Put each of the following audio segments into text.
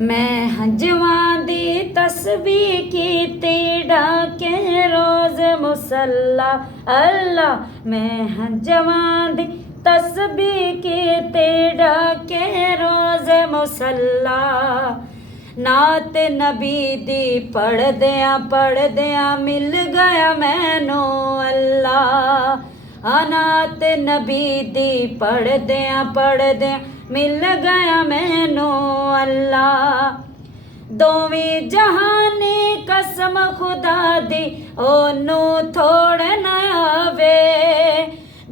मैं हंजवां दी तस्बीह कीती डाके रोज मुसल्ला अल्लाह। मैं हंजवां दी तस्बीह कीती डाके रोज मुसल्ला। नात नबी दी पढ़दियां मिल गया मैनू अल्लाह। नात नबी दी पढ़दियां मिल गया मैनू अल्लाह। दोवें जहानी कसम खुदा दी ओनू थोड़ न आवे।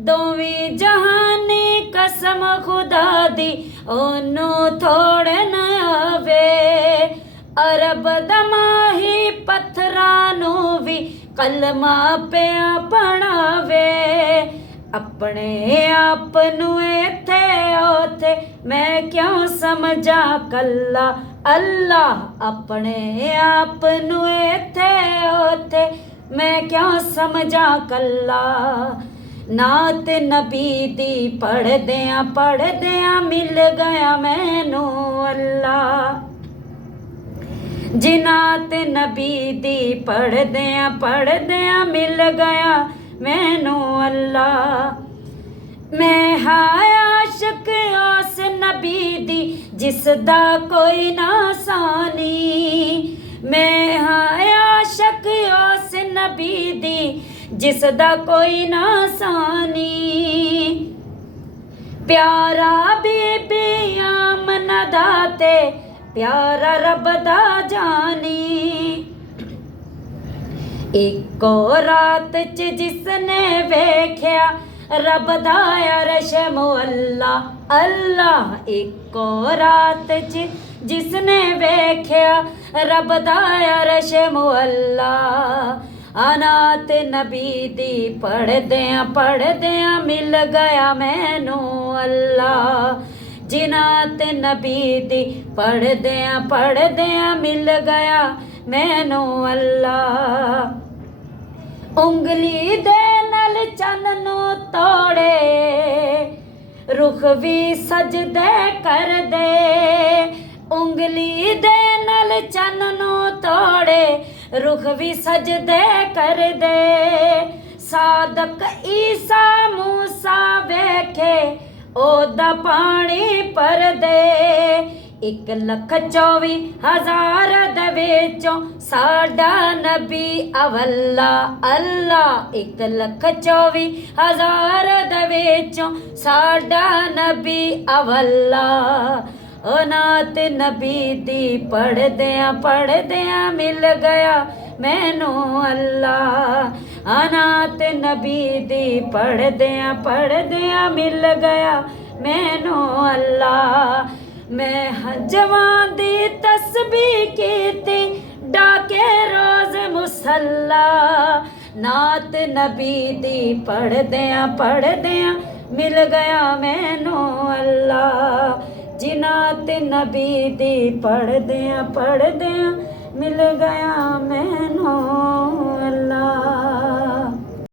दोवें जहानी कसम खुदा दी ओनू थोड़ न आवे। अरब दमाही पत्थरां नू भी कलमा पिया पढ़ावे। अपने आप नू इत्थे ओथे मैं क्यों समझा कल्ला अल्लाह। अपने आप नू इत्थे ओथे मैं क्यों समझा कल्ला। नात नबी दी पढ़दियां मिल गया मैनू अल्लाह। जिनात नबी दी पढ़दियां मिल गया मैनू अल्लाह। मैं हाय आशिक उस नबी दी जिसदा कोई ना सानी। मैं हाय आशिक उस नबी दी जिसदा कोई ना सानी। प्यारा बीबी आमना दा ते प्यारा रब दा जानी। इको रात च जिसने वेख्या रब दा अरश मुअल्ला अल्लाह। इको रात च जिसने वेख्या रब दा अरश मुअल्ला। अनात नबी दी पढ़दियां मिल गया मैनू अल्लाह। जिनात नबी दी पढ़दियां मिल गया मैनू अल्लाह। उंगली दे नल चन्न नू तोड़े रुख भी सजदे कर दे। उंगली दे नल चन्न नू तोड़े रुख भी सजदे कर दे। सादक ईसा मूसा वेखे ओदा पानी पर दे। 1,24,000 दे विचों साडा नबी अवल्ला अल्लाह। 1,24,000 दे विचों साडा नबी अवल्ला। अनात नबी दी पढ़दियां मिल गया मैनू अल्लाह। अनात नबी दी पढ़दियां मिल गया मैनू अल्लाह। मैं हंजवां दी तस्बीह कीती डाके रोज मुसल्ला। नात नबी दी पढ़दियां मिल गया मैनू अल्लाह। जिनात नबी दी पढ़दियां मिल गया मैनू अल्लाह।